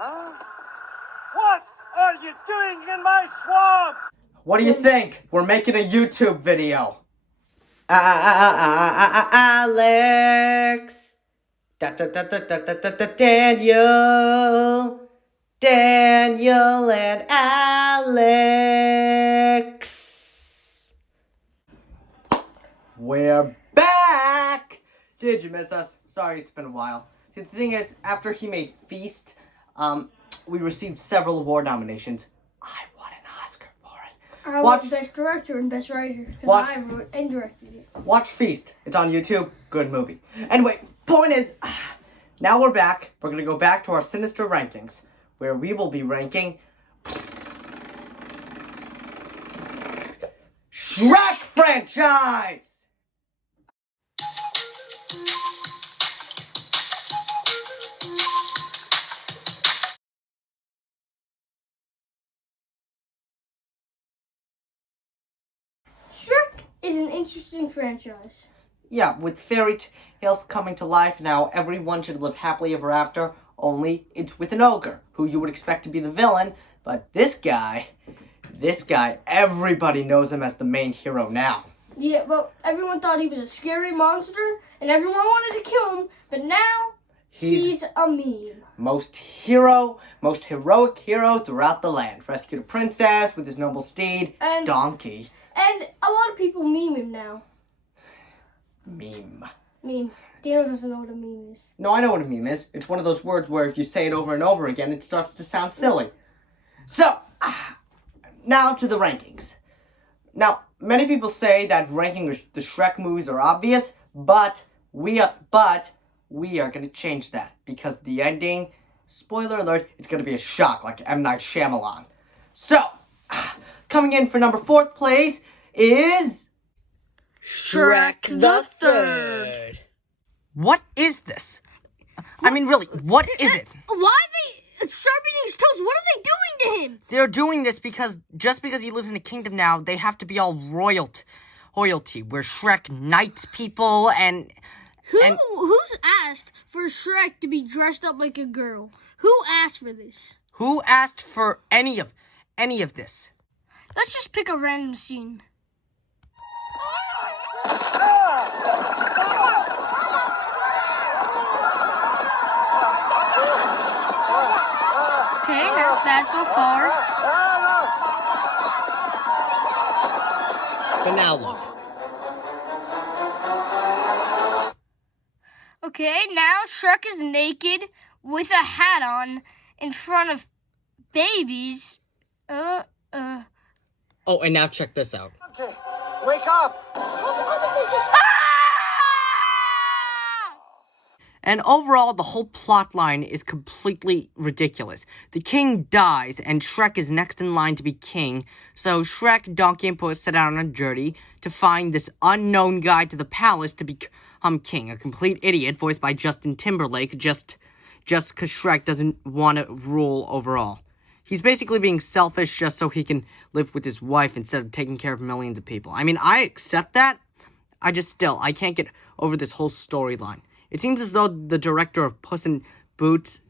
Huh? What are you doing in my swamp? What do you think? We're making a YouTube video. Alex. Daniel and Alex. We're back! Did you miss us? Sorry, it's been a while. See, the thing is, after he made Feast, we received several award nominations. I won an Oscar for it. I won Best Director and Best Writer because I wrote and directed it. Watch Feast. It's on YouTube. Good movie. Anyway, point is, now we're back. We're going to go back to our sinister rankings, where we will be ranking Shrek franchise! Shrek is an interesting franchise. Yeah, with fairy tales coming to life now, everyone should live happily ever after, only it's with an ogre, who you would expect to be the villain, but this guy, everybody knows him as the main hero now. Yeah, well, everyone thought he was a scary monster, and everyone wanted to kill him, but now he's a meme. Most heroic hero throughout the land. Rescued a princess with his noble steed, Donkey. And a lot of people meme him now. Meme. Meme. Daniel doesn't know what a meme is. No, I know what a meme is. It's one of those words where if you say it over and over again, it starts to sound silly. So, now to the rankings. Now, many people say that ranking the Shrek movies are obvious, but we are going to change that because the ending, spoiler alert, it's going to be a shock like M. Night Shyamalan. So, coming in for number 4th place is Shrek the Third. What is this? I mean, really, what is it? Why are they sharpening his toes? What are they doing to him? They're doing this because just because he lives in a kingdom now, they have to be all royalty, where Shrek knights people and... Who's asked for Shrek to be dressed up like a girl? Who asked for this? Who asked for any of this? Let's just pick a random scene. Okay, not bad so far. But now look. Okay, now Shrek is naked with a hat on in front of babies. Oh, and now check this out. Okay, wake up! And overall, the whole plot line is completely ridiculous. The king dies, and Shrek is next in line to be king. So Shrek, Donkey, and Puss set out on a journey to find this unknown guy to the palace to become king. A complete idiot, voiced by Justin Timberlake, just because Shrek doesn't want to rule overall. He's basically being selfish just so he can live with his wife instead of taking care of millions of people. I mean, I accept that. I can't get over this whole storyline. It seems as though the director of Puss in Boots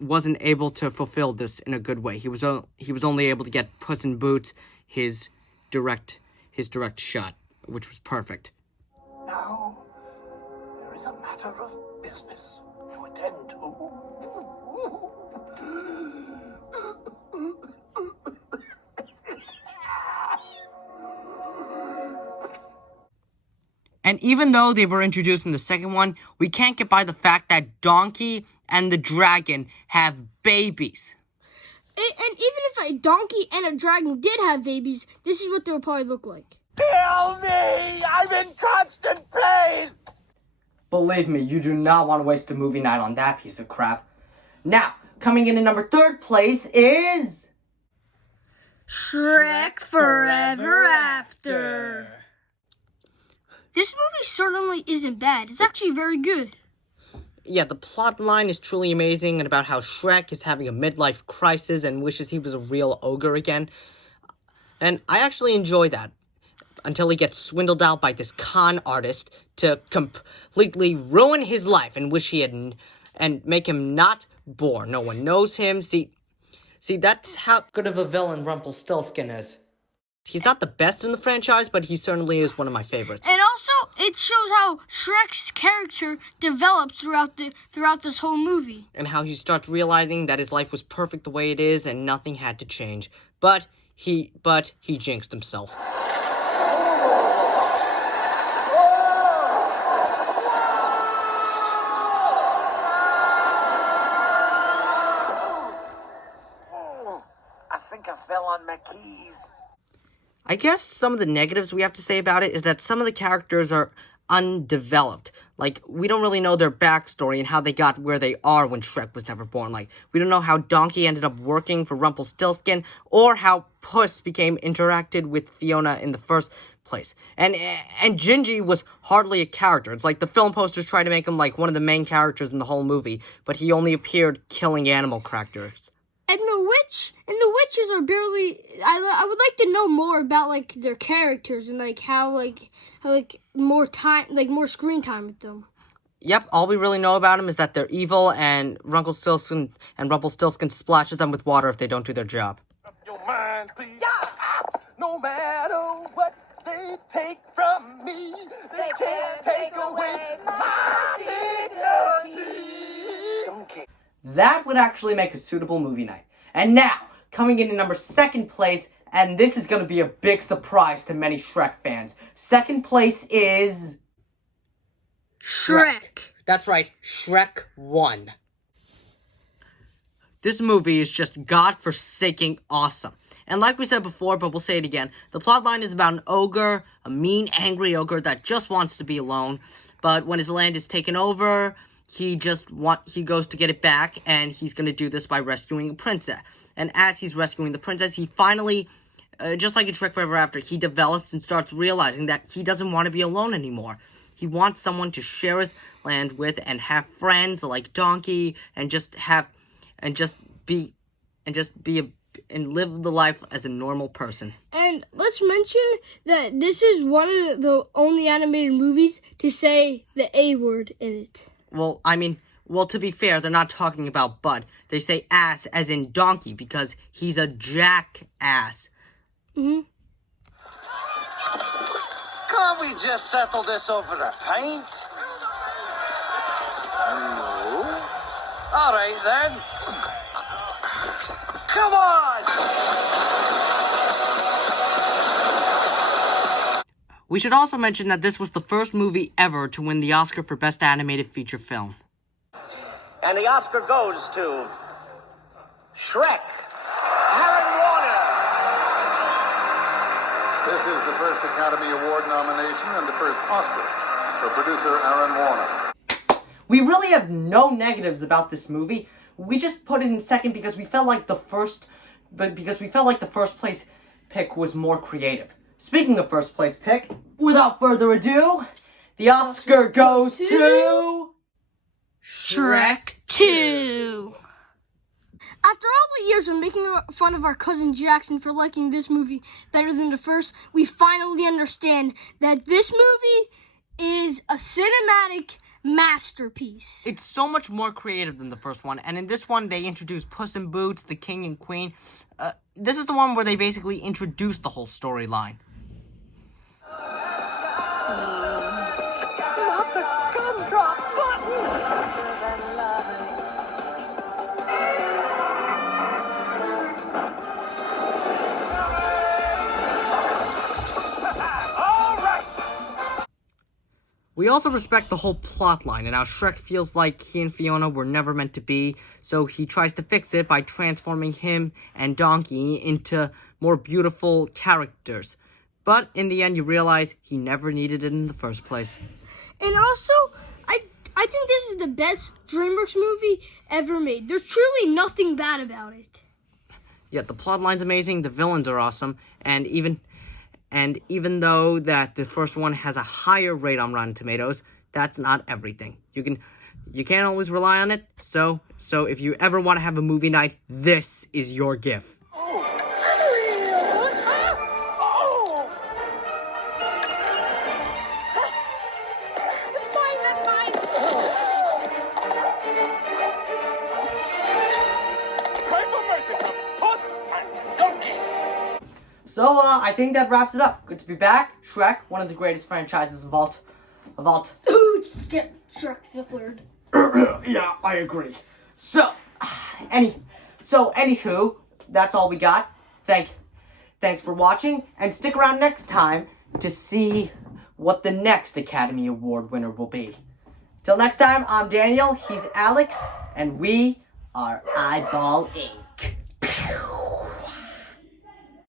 wasn't able to fulfill this in a good way. He was only able to get Puss in Boots his direct shot, which was perfect. Now, there is a matter of business to attend to. And even though they were introduced in the second one, we can't get by the fact that Donkey and the dragon have babies. And even if a donkey and a dragon did have babies, this is what they would probably look like. Kill me! I'm in constant pain! Believe me, you do not want to waste a movie night on that piece of crap. Now, coming in at number 3rd place is... Shrek Forever After. This movie certainly isn't bad. It's actually very good. Yeah, the plot line is truly amazing and about how Shrek is having a midlife crisis and wishes he was a real ogre again. And I actually enjoy that. Until he gets swindled out by this con artist to completely ruin his life and wish he had and make him not bored. No one knows him. See, that's how good of a villain Rumpelstiltskin is. He's not the best in the franchise, but he certainly is one of my favorites. And also, it shows how Shrek's character develops throughout this whole movie. And how he starts realizing that his life was perfect the way it is and nothing had to change. But he jinxed himself. I think I fell on my keys. I guess some of the negatives we have to say about it is that some of the characters are undeveloped. Like, we don't really know their backstory and how they got where they are when Shrek was never born. Like, we don't know how Donkey ended up working for Rumpelstiltskin, or how Puss interacted with Fiona in the first place. And Gingy was hardly a character. It's like the film posters try to make him like one of the main characters in the whole movie, but he only appeared killing animal characters. And the witches are barely. I would like to know more about like their characters and like how more time, like more screen time with them. Yep, all we really know about them is that they're evil, and Rumpelstiltskin splashes them with water if they don't do their job. Your mind, please. Yeah. No matter what they take from me, they can't take away my dignity. Okay. That would actually make a suitable movie night. And now, coming in at number 2nd place, and this is going to be a big surprise to many Shrek fans. 2nd place is... Shrek. That's right, Shrek 1. This movie is just godforsaking awesome. And like we said before, but we'll say it again, the plotline is about an ogre, a mean, angry ogre that just wants to be alone. But when his land is taken over, he goes to get it back, and he's going to do this by rescuing a princess. And as he's rescuing the princess, he finally, just like in Shrek Forever After, he develops and starts realizing that he doesn't want to be alone anymore. He wants someone to share his land with and have friends like Donkey, and live the life as a normal person. And let's mention that this is one of the only animated movies to say the A word in it. Well, to be fair, they're not talking about Bud. They say ass as in donkey because he's a jackass. Mm-hmm. Can't we just settle this over a pint? No. All right, then. Come on! We should also mention that this was the first movie ever to win the Oscar for Best Animated Feature Film. And the Oscar goes to Shrek. This is the first Academy Award nomination and the first Oscar for producer Aaron Warner. We really have no negatives about this movie. We just put it in 2nd because we felt like the first place pick was more creative. Speaking of first place pick, without further ado, the Oscar goes to Shrek 2. After all the years of making fun of our cousin Jackson for liking this movie better than the first, we finally understand that this movie is a cinematic masterpiece. It's so much more creative than the first one, and in this one they introduced Puss in Boots, the King and Queen. This is the one where they basically introduced the whole storyline. Not the gumdrop button! All right! We also respect the whole plot line and how Shrek feels like he and Fiona were never meant to be, so he tries to fix it by transforming him and Donkey into more beautiful characters. But in the end, you realize he never needed it in the first place. And also, I think this is the best DreamWorks movie ever made. There's truly nothing bad about it. Yeah, the plotline's amazing, the villains are awesome, and even though that the first one has a higher rate on Rotten Tomatoes, that's not everything. You can't always rely on it. So if you ever want to have a movie night, this is your gift. So, I think that wraps it up. Good to be back. Shrek, one of the greatest franchises of all. Ooh, get Shrek the Third. Yeah, I agree. So, anywho, that's all we got. Thanks for watching, and stick around next time to see what the next Academy Award winner will be. Till next time, I'm Daniel, he's Alex, and we are Eyeball Inc.